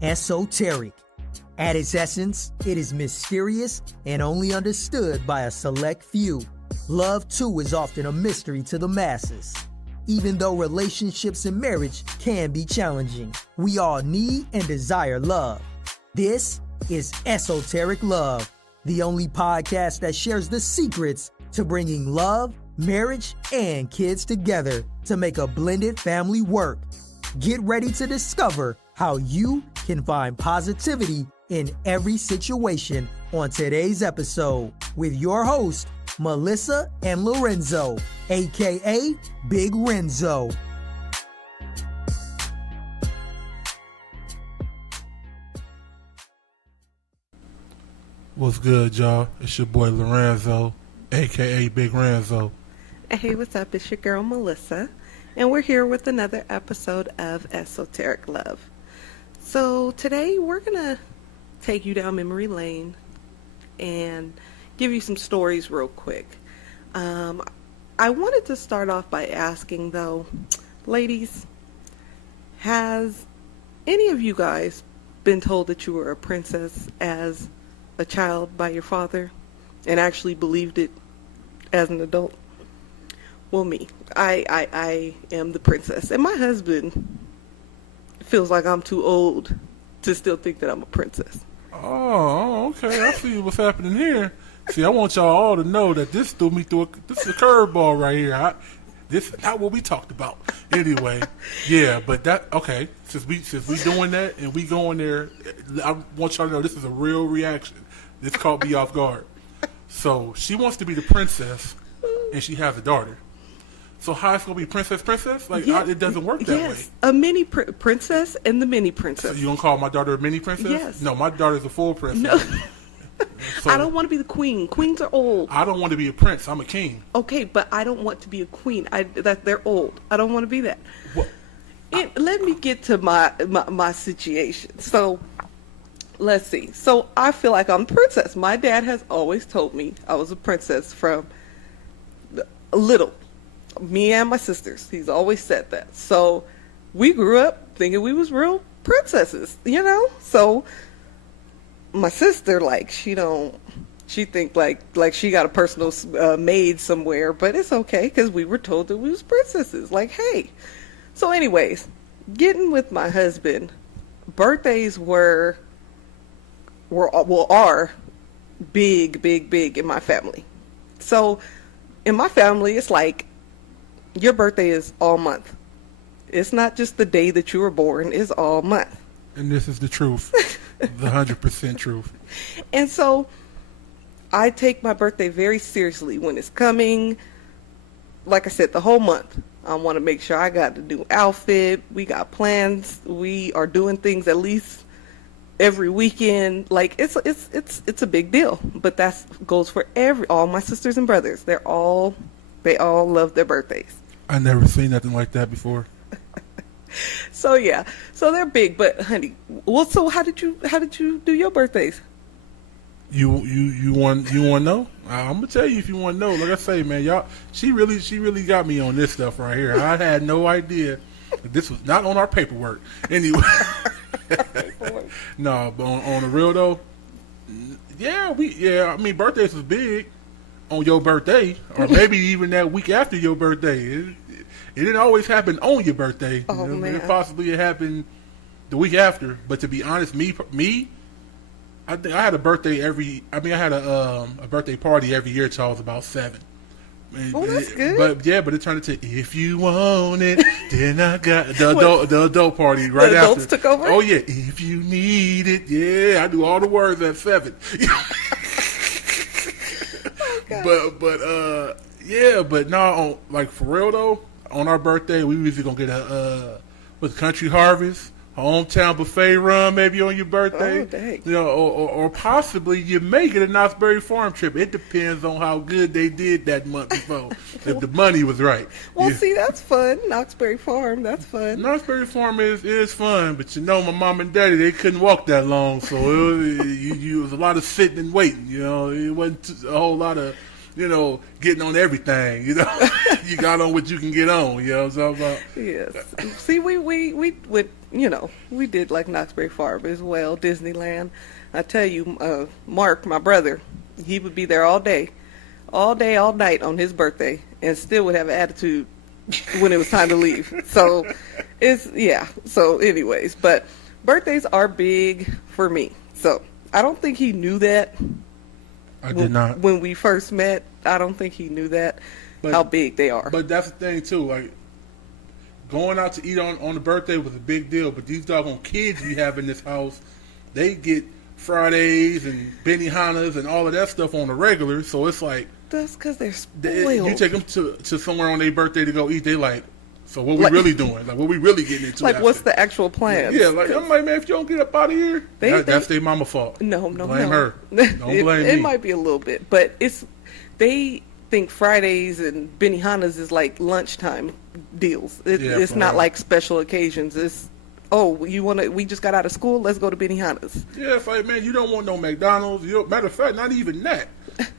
Esoteric. At its essence, it is mysterious and only understood by a select few. Love, too, is often a mystery to the masses. Even though relationships and marriage can be challenging, we all need and desire love. This is Esoteric Love, the only podcast that shares the secrets to bringing love, marriage, and kids together to make a blended family work. Get ready to discover how you can find positivity in every situation on today's episode with your host, Melissa and Lorenzo, aka Big Renzo. What's good, y'all? It's your boy Lorenzo, aka Big Renzo. Hey, what's up? It's your girl Melissa, and we're here with another episode of Esoteric Love. So today we're gonna take you down memory lane and give you some stories real quick. I wanted to start off by asking, though, ladies, has any of you guys been told that you were a princess as a child by your father and actually believed it as an adult? Well, me. I am the princess, and my husband feels like I'm too old to still think that I'm a princess. Oh, okay. I see what's happening here. See, I want y'all all to know that this threw me through this is a curveball right here. This is not what we talked about. Anyway, yeah, but that, okay, since we doing that and we going there, I want y'all to know this is a real reaction. This caught me off guard. So she wants to be the princess, and she has a daughter. So how it's going to be princess? Like, it doesn't work that way. Yes, a mini princess and the mini princess. So you going to call my daughter a mini princess? Yes. No, my daughter's a full princess. No. So, I don't want to be the queen. Queens are old. I don't want to be a prince. I'm a king. Okay, but I don't want to be a queen. They're old. I don't want to be that. What? Let me get to my situation. So, let's see. So, I feel like I'm a princess. My dad has always told me I was a princess from little. Me and my sisters. He's always said that. So, we grew up thinking we was real princesses, you know? So, my sister, like, she think like she got a personal maid somewhere, but it's okay because we were told that we was princesses. Like, hey. So anyways, getting with my husband, birthdays are big in my family. So in my family, it's like your birthday is all month. It's not just the day that you were born, it's all month. And this is the truth. The 100% truth. And so I take my birthday very seriously when it's coming. Like I said, the whole month. I want to make sure I got the new outfit. We got plans. We are doing things at least every weekend. Like it's a big deal. But that goes for all my sisters and brothers. They all love their birthdays. I never seen nothing like that before. So yeah, so they're big, but honey, well, so how did you do your birthdays? You want to know? I'm gonna tell you if you want to know. Like I say, man, y'all, she really got me on this stuff right here. I had no idea that this was not on our paperwork. Anyway, no, but on the real though, I mean, birthdays was big on your birthday, or maybe even that week after your birthday. It didn't always happen on your birthday. Oh, you know? man. It happened the week after. But to be honest, me, I think I had a birthday I had a birthday party every year till I was about 7. Oh, that's good. But it turned into if you want it, then I got the adult party right after. The adults took over? Oh yeah, if you need it, yeah, I do all the words at 7. But no, like for real though. On our birthday, we usually gonna get a Country Harvest, hometown buffet run, maybe on your birthday. Oh, dang. You know, or possibly you may get a Knott's Berry Farm trip. It depends on how good they did that month before, if the money was right. Well, see, that's fun. Knott's Berry Farm, that's fun. Knott's Berry Farm is fun, but you know, my mom and daddy, they couldn't walk that long, so it was a lot of sitting and waiting. You know, it wasn't a whole lot of getting on everything, you got on what you can get on, you know what I'm talking about? Yes. See, we went we did like Knoxbury Farm as well, Disneyland. I tell you, Mark, my brother, he would be there all day, all night on his birthday, and still would have an attitude when it was time to leave. So So anyways, but birthdays are big for me. So I don't think he knew that. I did not. When we first met, I don't think he knew that, how big they are. But that's the thing too, like going out to eat on the birthday was a big deal. But these doggone kids we have in this house, they get Fridays and Benihanas and all of that stuff on the regular. So it's like that's because they're spoiled. You take them to somewhere on their birthday to go eat, they like, so what we really doing? Like, what we really getting into? Like, what's the actual plan? Yeah, like, I'm like, man, if you don't get up out of here, that's their mama fault. No. Blame her. Don't blame me. It might be a little bit, but they think Fridays and Benihanas is like lunchtime deals. It's not like special occasions. It's, we just got out of school, let's go to Benihana's. Yeah, it's like, man, you don't want no McDonald's. Matter of fact, not even that.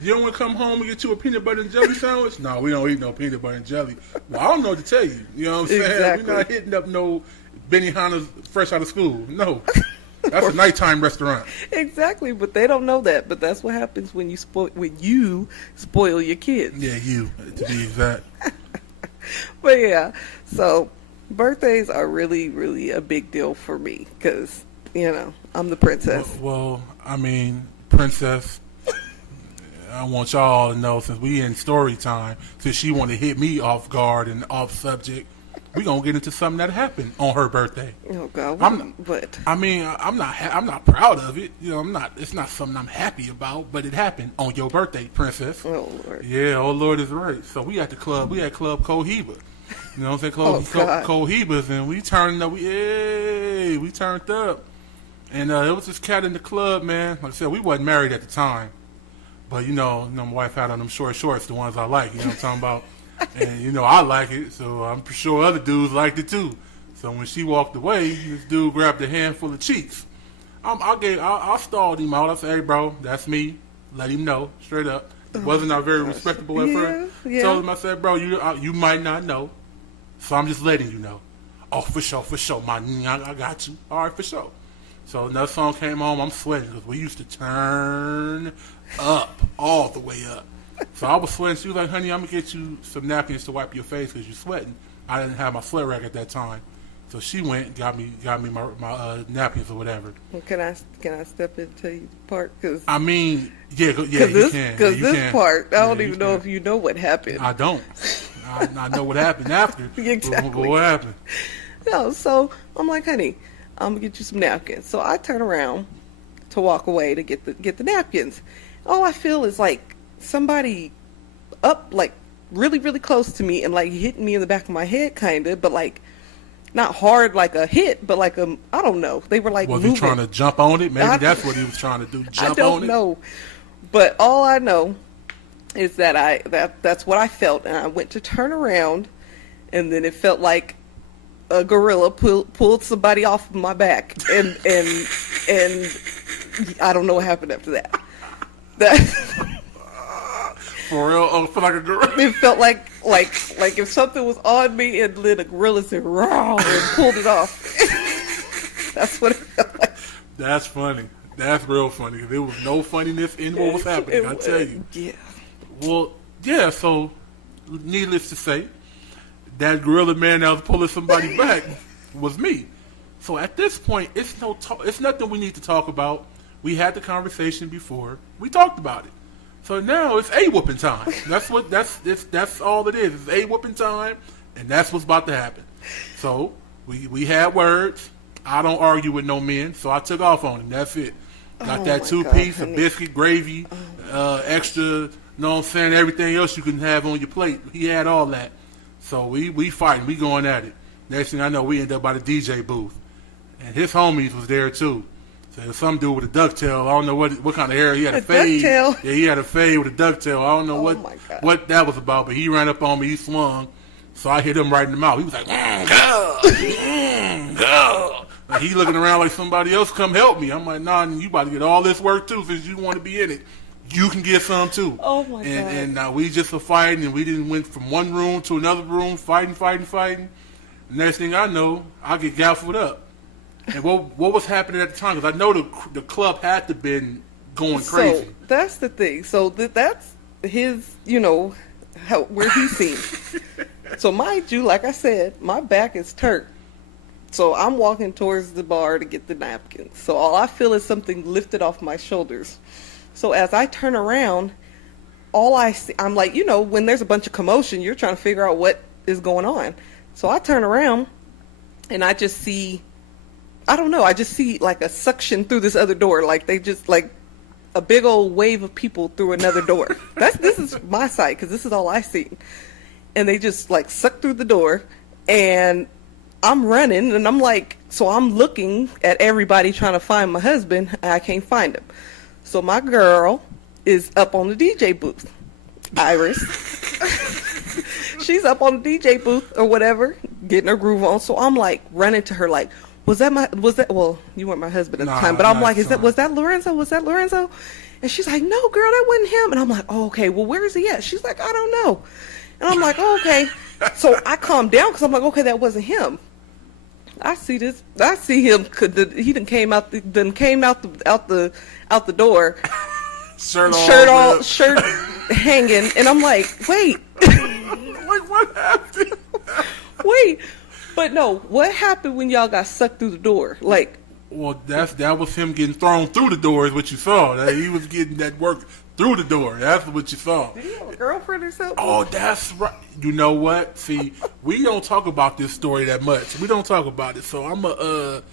You don't want to come home and get you a peanut butter and jelly sandwich? No, we don't eat no peanut butter and jelly. Well, I don't know what to tell you. You know what I'm saying? Exactly. We're not hitting up no Benihana's fresh out of school. No. That's a nighttime restaurant. Exactly, but they don't know that. But that's what happens when you spoil your kids. Yeah, you, to be exact. But yeah, so birthdays are really, really a big deal for me because, I'm the princess. Well, I mean, princess, I want y'all to know, since we in story time, since she want to hit me off guard and off subject, we gonna get into something that happened on her birthday. Oh God! I'm not proud of it. It's not something I'm happy about, but it happened on your birthday, princess. Oh Lord. Yeah, oh Lord is right. So we at the club. We at Club Cohiba. You know what I'm saying? Cohibas, and we turned up. We turned up, and it was this cat in the club, man. Like I said, we wasn't married at the time. But, my wife had on them short shorts, the ones I like, you know what I'm talking about? And, I like it, so I'm sure other dudes liked it too. So when she walked away, this dude grabbed a handful of cheeks. I stalled him out. I said, hey, bro, that's me. Let him know, straight up. Wasn't I very respectable at first? Yeah. Told him, I said, bro, you might not know, so I'm just letting you know. Oh, for sure, I got you. All right, for sure. So another song came on, I'm sweating because we used to turn up, all the way up. So I was sweating. She was like, honey, I'm going to get you some napkins to wipe your face because you're sweating. I didn't have my sweat rag at that time. So she went and got me my napkins or whatever. Well, can I step into the part? Cause, I mean, you can. Because this part, I don't even know if you know what happened. I don't. I know what happened after. Exactly. But what happened? No, so I'm like, honey, I'm going to get you some napkins. So I turn around to walk away to get the napkins. All I feel is like somebody up like really, really close to me and like hitting me in the back of my head kind of, but like not hard like a hit, but like I don't know. They were like moving. Was he trying to jump on it? Maybe that's what he was trying to do, jump on it? I don't know. But all I know is that that's what I felt, and I went to turn around, and then it felt like a gorilla pulled somebody off of my back, and I don't know what happened after that. For real, felt like a gorilla. It felt like if something was on me and then a gorilla said "raw" and pulled it off. That's what it felt like. That's funny. That's real funny. There was no funniness in what was happening. I tell you. Yeah. Well, yeah. So, needless to say, that gorilla man that was pulling somebody back was me. So at this point, it's nothing we need to talk about. We had the conversation before. We talked about it. So now it's a whooping time. That's all it is. It's a whooping time, and that's what's about to happen. So we had words. I don't argue with no men, so I took off on him. That's it. Got that two-piece, a biscuit, gravy, extra, you know what I'm saying, everything else you can have on your plate. He had all that. So we fighting. We going at it. Next thing I know, we end up by the DJ booth. And his homies was there, too. So there was some dude with a ducktail. I don't know what kind of hair. He had a fade. Ducktail? Yeah, he had a fade with a ducktail. I don't know what that was about, but he ran up on me. He swung. So I hit him right in the mouth. He was like, go. Like he looking around like somebody else come help me. I'm like, nah, you about to get all this work, too, since you want to be in it. You can get some, too. Oh, my God. And we just were fighting, and we didn't went from one room to another room, fighting. Next thing I know, I get gaffled up. And what was happening at the time? Because I know the club had to been going crazy. So that's the thing. So that's his, where he's seen. So mind you, like I said, my back is turned. So I'm walking towards the bar to get the napkins. So all I feel is something lifted off my shoulders. So as I turn around, all I see, I'm like, when there's a bunch of commotion, you're trying to figure out what is going on. So I turn around and I just see, I don't know, I just see like a suction through this other door. Like they just like a big old wave of people through another door. This is my sight because this is all I see. And they just like suck through the door and I'm running and I'm like, so I'm looking at everybody trying to find my husband and I can't find him. So my girl is up on the DJ booth, Iris. She's up on the DJ booth or whatever, getting her groove on. So I'm like running to her like, well, you weren't my husband at the time, but I'm like, was that Lorenzo? Was that Lorenzo? And she's like, no, girl, that wasn't him. And I'm like, oh, okay, well, where is he at? She's like, I don't know. And I'm like, oh, okay. So I calmed down because I'm like, okay, that wasn't him. I see him. He done came out the door, shirt hanging, and I'm like, wait, Like, what happened? wait, but no, what happened when y'all got sucked through the door? Like, well, that was him getting thrown through the door. Is what you saw. That he was getting that work through the door. That's what you saw. did he have a girlfriend or something? Oh, that's right. You know what? See, we don't talk about this story that much. We don't talk about it. So I'm going to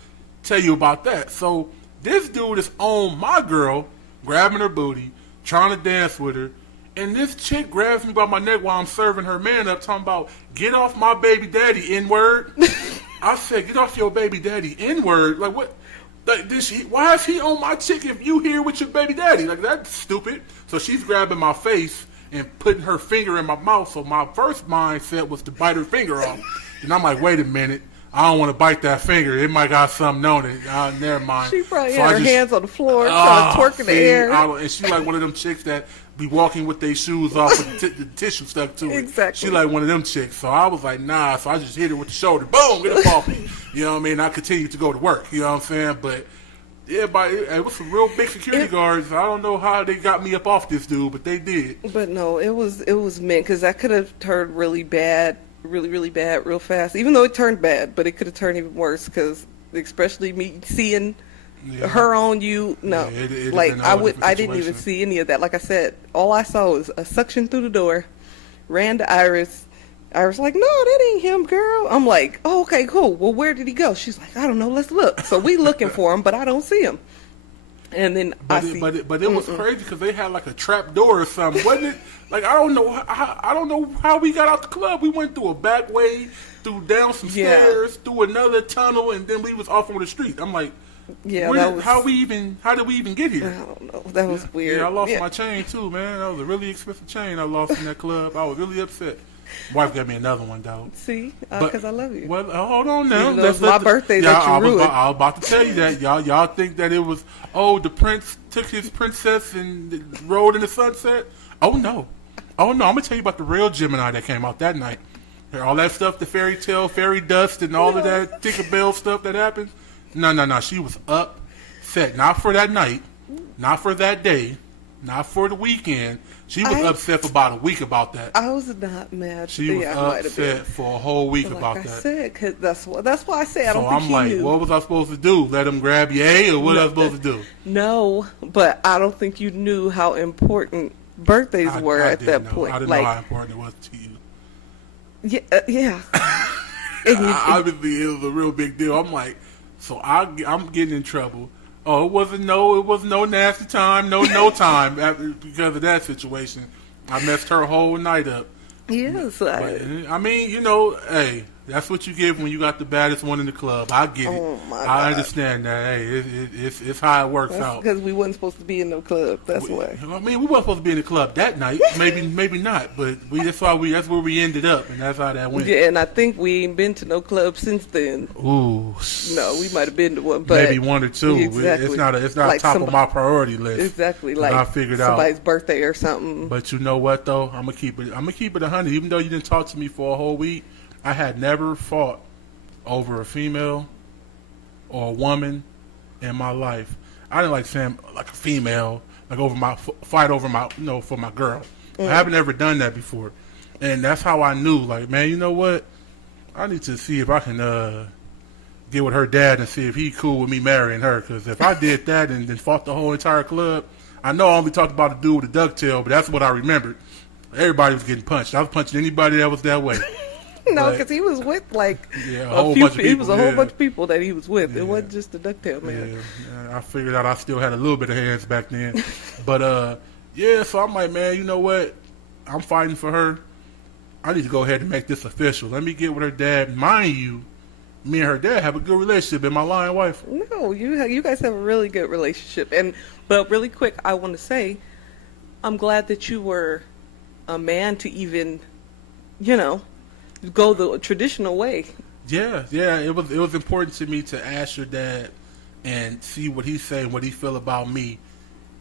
tell you about that. So this dude is on my girl, grabbing her booty, trying to dance with her. And this chick grabs me by my neck while I'm serving her man up, talking about, get off my baby daddy, N-word. I said, get off your baby daddy, N-word. Like, what? Like, why is he on my chick if you here with your baby daddy? Like, that's stupid. So she's grabbing my face and putting her finger in my mouth. So my first mindset was to bite her finger off. And I'm like, wait a minute. I don't want to bite that finger. It might got something on it. Never mind. She probably had her hands on the floor, trying to twerk in the air. And she like one of them chicks that be walking with their shoes off with the tissue stuck to it. Exactly. She like one of them chicks. So I was like, nah. So I just hit her with the shoulder. Boom, get up off me. You know what I mean? I continued to go to work. You know what I'm saying? But yeah, it was some real big security guards. I don't know how they got me up off this dude, but they did. But no, it was meant because that could have turned really bad, really bad, real fast. Even though it turned bad, but it could have turned even worse because especially me seeing her on you. No, it like I didn't even see any of that. Like I said, all I saw was a suction through the door. Ran to Iris. Iris like, no, that ain't him, girl. I'm like, oh, okay, cool. Well, where did he go? She's like, I don't know. Let's look. So we looking for him, but I don't see him. And then but it was crazy because they had like a trap door or something, wasn't it? Like I don't know how we got out the club. We went through a back way, down some stairs, through another tunnel, and then we was off on the street. I'm like, how did we even get here? I don't know. That was weird. Yeah, I lost my chain too, man. That was a really expensive chain I lost in that club. I was really upset. Wife got me another one, though. See, because I love you. Well, hold on now. That's my birthday that you ruined. I was about to tell you that. Y'all think that it was, the prince took his princess and rode in the sunset? Oh, no. I'm going to tell you about the real Gemini that came out that night. All that stuff, the fairy tale, fairy dust, and all of that Tinkerbell stuff that happens. No. She was upset. Not for that night. Not for that day. Not for the weekend. She was upset for about a week about that. I was not mad. She was upset for a whole week about that. Like I said, cause that's why I say I don't so think I'm like, knew. What was I supposed to do? Let him grab you, or what was I supposed to do? No, but I don't think you knew how important birthdays were at that point. I didn't know how important it was to you. Yeah. Obviously, it was a real big deal. I'm like, so I'm getting in trouble. Oh, it wasn't no nasty time, no time because of that situation. I messed her whole night up. Yes. I mean, hey, that's what you get when you got the baddest one in the club. I get it. Oh my God. I understand that. Hey, it's how it works out. Because we wasn't supposed to be in no club. That's why. I mean, we weren't supposed to be in the club that night. maybe not. But that's where we ended up, and that's how that went. Yeah, and I think we ain't been to no club since then. Ooh. No, we might have been to one, but maybe one or two. Exactly. It's not like top of my priority list. Exactly, like I figured somebody's out birthday or something. But you know what though? I'm gonna keep it 100. Even though you didn't talk to me for a whole week, I had never fought over a female or a woman in my life, I didn't like saying like a female, like over my fight over my, for my girl. I haven't ever done that before, and that's how I knew. Like, man, you know what? I need to see if I can get with her dad and see if he cool with me marrying her. Because if I did that and then fought the whole entire club, I know I only talked about a dude with a ducktail, but that's what I remembered. Everybody was getting punched. I was punching anybody that was that way. No, because he was with like a whole bunch of people. He was a whole bunch of people that he was with. It wasn't just the ducktail man. Yeah, I figured out I still had a little bit of hands back then. But so I'm like, man, you know what? I'm fighting for her. I need to go ahead and make this official. Let me get with her dad. Mind you, me and her dad have a good relationship. Am I lying, wife? No, you guys have a really good relationship. But really quick, I want to say, I'm glad that you were a man to even, go the traditional way. Yeah. It was important to me to ask your dad and see what he's saying, what he feel about me,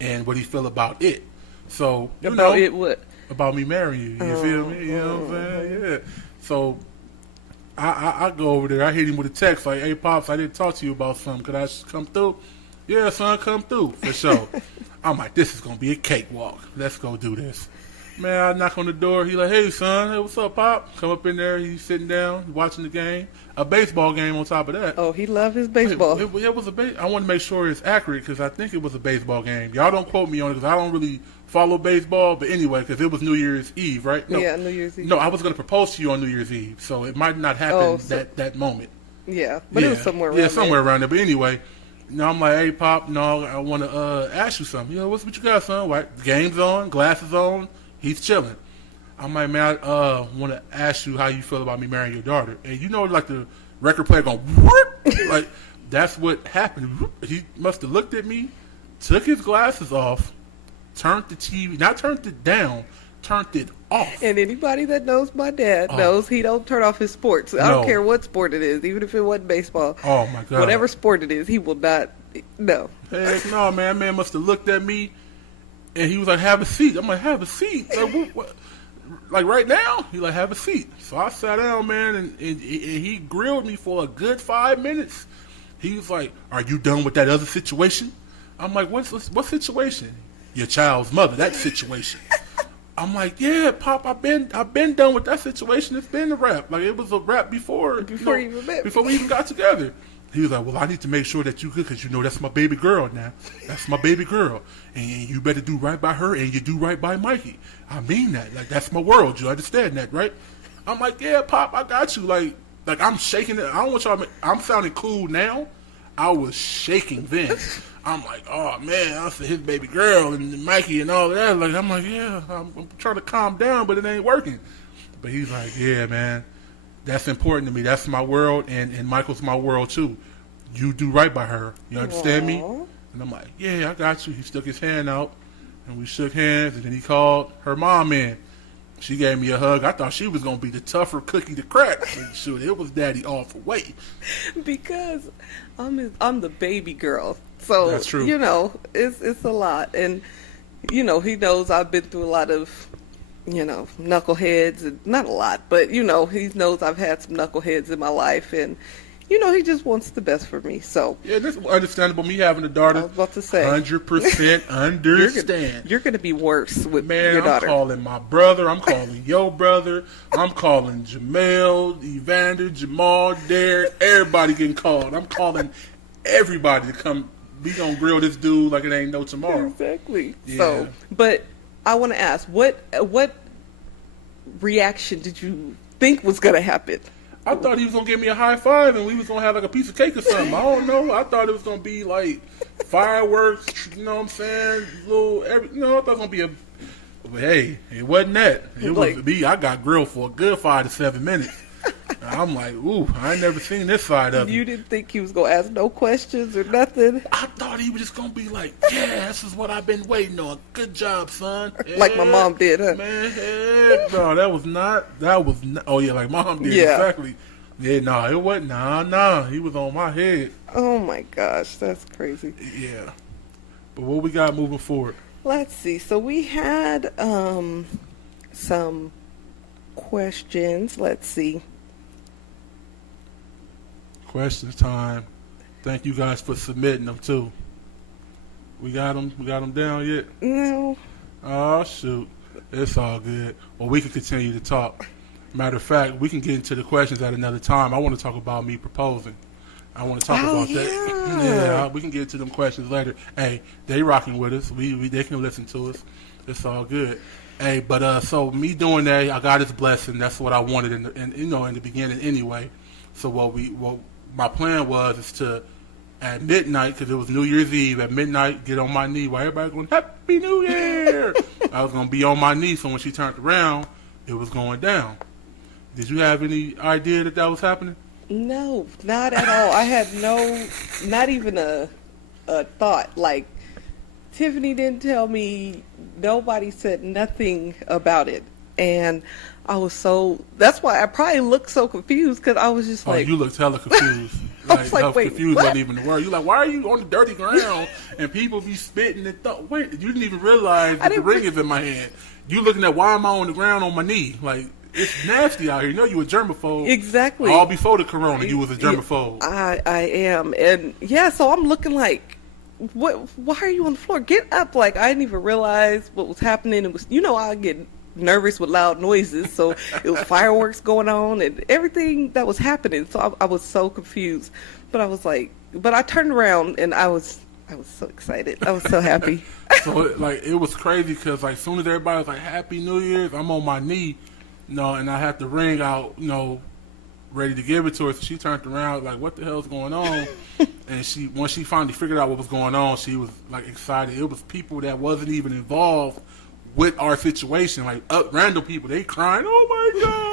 and what he feel about it. So it what? About me marrying you. You feel me? You know what I'm saying? Yeah. So I go over there. I hit him with a text like, "Hey, Pops, I didn't talk to you about something. Could I come through?" "Yeah, son, come through for sure." I'm like, "This is gonna be a cakewalk. Let's go do this." Man, I knock on the door. He like, "Hey, son, hey, what's up, Pop?" Come up in there. He's sitting down, watching the game. A baseball game on top of that. Oh, he loved his baseball. It was I want to make sure it's accurate because I think it was a baseball game. Y'all don't quote me on it because I don't really follow baseball. But anyway, because it was New Year's Eve, right? No, yeah, New Year's Eve. No, I was going to propose to you on New Year's Eve, so it might not happen that moment. Yeah, but it was somewhere around there. Yeah, somewhere around there. But anyway, I'm like, "Hey, Pop, I want to ask you something. What's what you got, son?" Right? Game's on, glasses on. He's chilling. I'm like, "Man, I want to ask you how you feel about me marrying your daughter." And like the record player going, "Whoop!" Like, that's what happened. He must have looked at me, took his glasses off, turned the TV, not turned it down, turned it off. And anybody that knows my dad knows he don't turn off his sports. I don't care what sport it is, even if it wasn't baseball. Oh, my God. Whatever sport it is, he will not, no. Heck no, man. Man must have looked at me, and he was like, "Have a seat." I'm like, "Have a seat?" Like, what? Like right now? He like, "Have a seat." So I sat down, man, and he grilled me for a good 5 minutes. He was like, "Are you done with that other situation?" I'm like, what situation?" "Your child's mother, that situation." I'm like, "Yeah, Pop, I've been done with that situation. It's been a wrap. Like, it was a wrap before we even got together." He was like, "Well, I need to make sure that you good because that's my baby girl now. That's my baby girl, and you better do right by her, and you do right by Mikey. I mean that. Like, that's my world. You understand that, right?" I'm like, "Yeah, Pop, I got you." Like I'm shaking it. I don't want y'all. I'm sounding cool now. I was shaking then. I'm like, "Oh man, I said his baby girl and Mikey and all of that." Like, I'm like, "Yeah, I'm trying to calm down, but it ain't working." But he's like, "Yeah, man. That's important to me. That's my world, and Michael's my world too. You do right by her. You understand me?" And I'm like, "Yeah, I got you." He stuck his hand out, and we shook hands, and then he called her mom in. She gave me a hug. I thought she was going to be the tougher cookie to crack. And shoot, it was Daddy all the way. Because I'm the baby girl. So, that's true. It's a lot. And, he knows I've been through a lot of knuckleheads, and not a lot, but he knows I've had some knuckleheads in my life, and he just wants the best for me. So yeah, that's understandable. Me having a daughter, I was about to say, 100% understand. You're gonna be worse with your daughter. I'm calling my brother. I'm calling your brother. I'm calling Jamel, Evander, Jamal, Derek. Everybody getting called. I'm calling everybody to come. We gonna grill this dude like it ain't no tomorrow. Exactly. Yeah. So, but I want to ask, what reaction did you think was going to happen? I thought he was going to give me a high five and we was going to have like a piece of cake or something. I don't know. I thought it was going to be like fireworks, you know what I'm saying? I thought it was going to be but hey, it wasn't that. It was me. I got grilled for a good 5 to 7 minutes. I'm like, ooh, I ain't never seen this side of it. You didn't think he was going to ask no questions or nothing? I thought he was just going to be like, "Yeah, this is what I've been waiting on. Good job, son." Like my mom did, huh? Man, no, that was not, oh yeah, like mom did, yeah. Exactly. Yeah, no, it wasn't, nah, he was on my head. Oh my gosh, that's crazy. Yeah. But what we got moving forward? Let's see. So we had some questions. Let's see. Questions time. Thank you guys for submitting them too. We got them. We got them down yet? No. Oh shoot, it's all good. Well, we can continue to talk. Matter of fact, we can get into the questions at another time. I want to talk about me proposing. I want to talk about that. Yeah, we can get into them questions later. Hey, they rocking with us. They can listen to us. It's all good. Hey, but so me doing that, I got his blessing. That's what I wanted in the beginning anyway. So what my plan was is to at midnight, because it was New Year's Eve, at midnight get on my knee while everybody going Happy New Year. I was gonna be on my knee, so when she turned around, it was going down. Did you have any idea that was happening? No, not at all. I had not even a thought. Like, Tiffany didn't tell me. Nobody said nothing about it. And I was that's why I probably looked so confused, because I was just like. Oh, you looked hella confused. I was like, wait, confused what? Wasn't even the word. You're like, why are you on the dirty ground and people be spitting and wait, you didn't even realize that the ring is in my hand. You looking at why am I on the ground on my knee? Like, it's nasty out here. You know you a germaphobe. Exactly. All before the corona, you was a germaphobe. I am. And yeah, so I'm looking like, what? Why are you on the floor? Get up. Like, I didn't even realize what was happening. It was, I get nervous with loud noises. So it was fireworks going on and everything that was happening. So I was so confused. But I was like, but I turned around and I was so excited. I was so happy. So it was crazy because as soon as everybody was like Happy New Year's, I'm on my knee. And I had the ring out, ready to give it to her. So she turned around, like, what the hell's going on? And once she finally figured out what was going on, she was, like, excited. It was people that wasn't even involved with our situation, like, random people. They crying, oh, my God.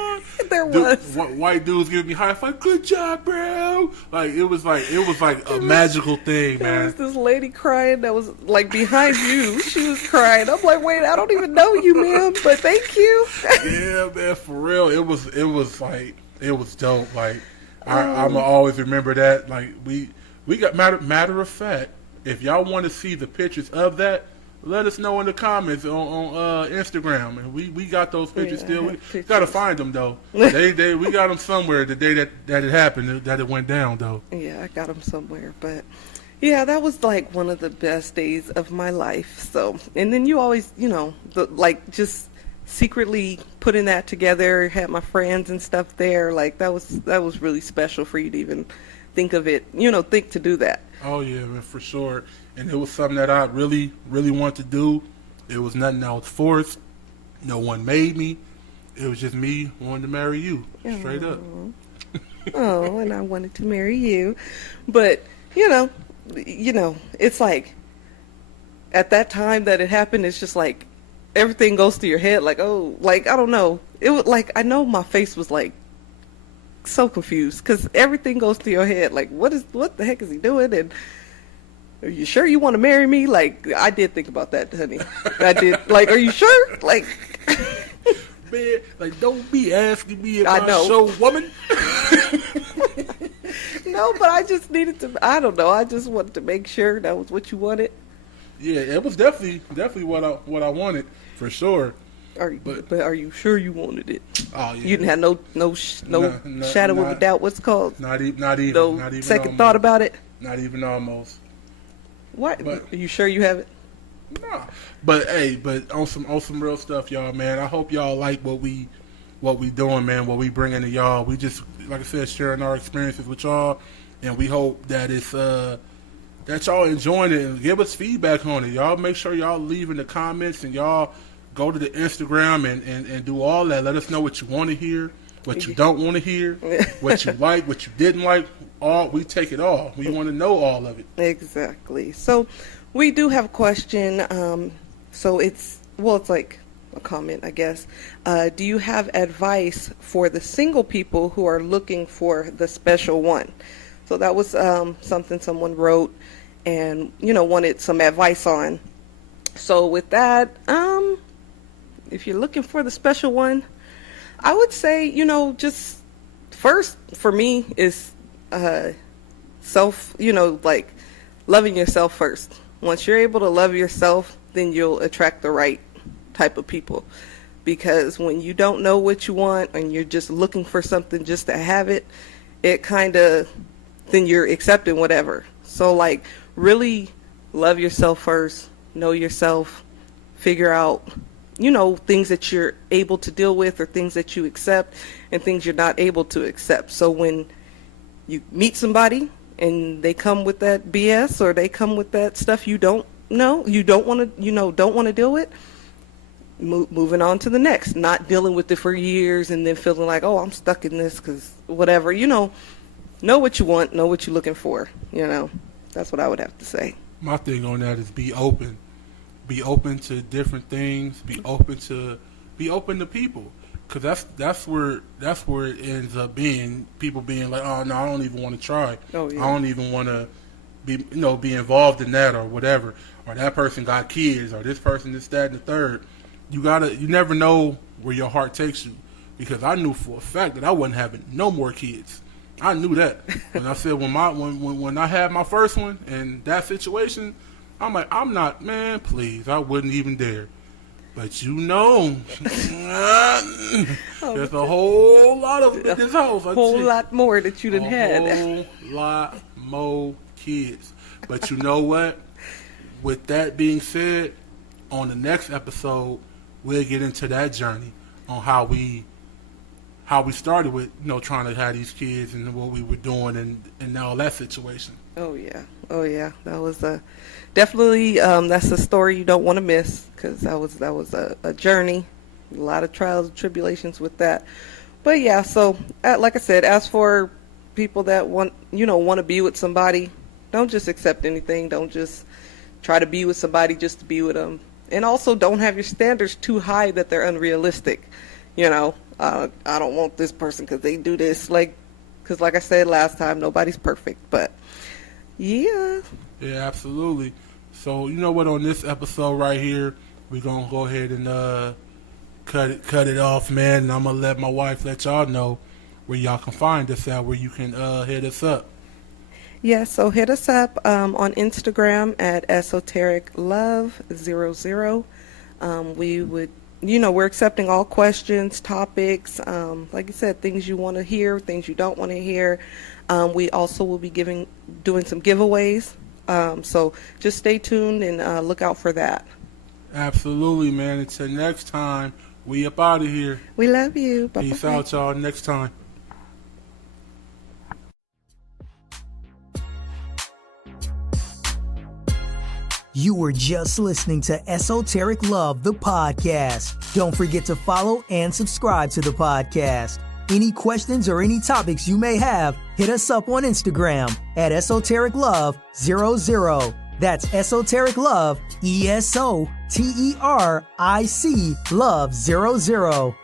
There was. White dudes giving me high five, good job, bro. Like, it was like a magical thing, man. There was this lady crying that was, like, behind you. She was crying. I'm like, wait, I don't even know you, ma'am, but thank you. Yeah, man, for real. It was dope. Like, I'm gonna always remember that. Like, we got matter of fact, if y'all want to see the pictures of that, let us know in the comments on Instagram, and we got those pictures still. We gotta find them though. We got them somewhere the day that it happened, that it went down though. Yeah, I got them somewhere, but yeah, that was like one of the best days of my life. So, and then you always, just secretly putting that together, had my friends and stuff there. Like that was really special for you to even think of it, think to do that. Oh yeah, man, for sure. And it was something that I really, really wanted to do. It was nothing I was forced. No one made me. It was just me wanting to marry you, straight up. Oh, and I wanted to marry you. But, it's like, at that time that it happened, it's just like, everything goes through your head, like, oh, like, I don't know. It was like, I know my face was like, so confused, because everything goes through your head, like, what the heck is he doing? And are you sure you want to marry me? Like, I did think about that, honey. I did. Like, are you sure? Like, man, like, don't be asking me if I show woman. No, but I just needed to. I don't know. I just wanted to make sure that was what you wanted. Yeah, it was definitely what I wanted for sure. But are you sure you wanted it? Oh yeah. You didn't have no shadow of a doubt. What's it called? Not even second almost. Thought about it. Not even almost. What? But, are you sure you have it? Nah. But hey, on some real stuff, y'all, man. I hope y'all like what we doing, man. What we bringing to y'all. We just, like I said, sharing our experiences with y'all, and we hope that it's that y'all enjoying it and give us feedback on it. Y'all make sure y'all leave in the comments and y'all go to the Instagram and do all that. Let us know what you want to hear, what you don't want to hear, what you like, what you didn't like. We take it all. We want to know all of it. Exactly. So we do have a question. So it's like a comment, I guess. Do you have advice for the single people who are looking for the special one? So that was something someone wrote and, wanted some advice on. So with that, if you're looking for the special one, I would say, just first for me is self, like loving yourself first. Once you're able to love yourself, then you'll attract the right type of people. Because when you don't know what you want and you're just looking for something just to have it, it kind of then you're accepting whatever. So like really love yourself first, know yourself, figure out, things that you're able to deal with or things that you accept and things you're not able to accept. So when you meet somebody and they come with that BS or they come with that stuff you don't know, you don't want to deal with, moving on to the next, not dealing with it for years and then feeling like, oh, I'm stuck in this because whatever, know what you want, know what you're looking for, that's what I would have to say. My thing on that is be open to different things, be open to people, because that's where it ends up being, people being like, oh no, I don't even want to try. Oh, yeah. I don't even want to be involved in that or whatever, or that person got kids, or this person this, that, and the third. You never know where your heart takes you, because I knew for a fact that I wasn't having no more kids. I knew that. And I said when I had my first one and that situation, I'm like, I'm not, man, please, I wouldn't even dare. But there's a whole lot of this house. A whole lot more that you done had. A whole lot more kids. But you know what? With that being said, on the next episode, we'll get into that journey on how we started with, trying to have these kids and what we were doing and all that situation. Oh yeah. That was definitely that's a story you don't want to miss, because that was a journey, a lot of trials and tribulations with that. But yeah, so like I said, as for people that want to be with somebody, don't just accept anything. Don't just try to be with somebody just to be with them. And also don't have your standards too high that they're unrealistic. I don't want this person because they do this. Because like I said last time, nobody's perfect. But yeah. Yeah, absolutely. So you know what? On this episode right here, we're gonna go ahead and cut it off, man. And I'm gonna let my wife let y'all know where y'all can find us at, where you can hit us up. Yeah, so hit us up on Instagram at Esoteric Love 00. We would, we're accepting all questions, topics, like I said, things you want to hear, things you don't want to hear. We also will be doing some giveaways. So just stay tuned and look out for that. Absolutely, man. Until next time, we up out of here. We love you. Bye-bye. Peace out, y'all. Next time. You were just listening to Esoteric Love, the podcast. Don't forget to follow and subscribe to the podcast. Any questions or any topics you may have, hit us up on Instagram at Esoteric Love 00. That's Esoteric Love, ESOTERIC Love 00.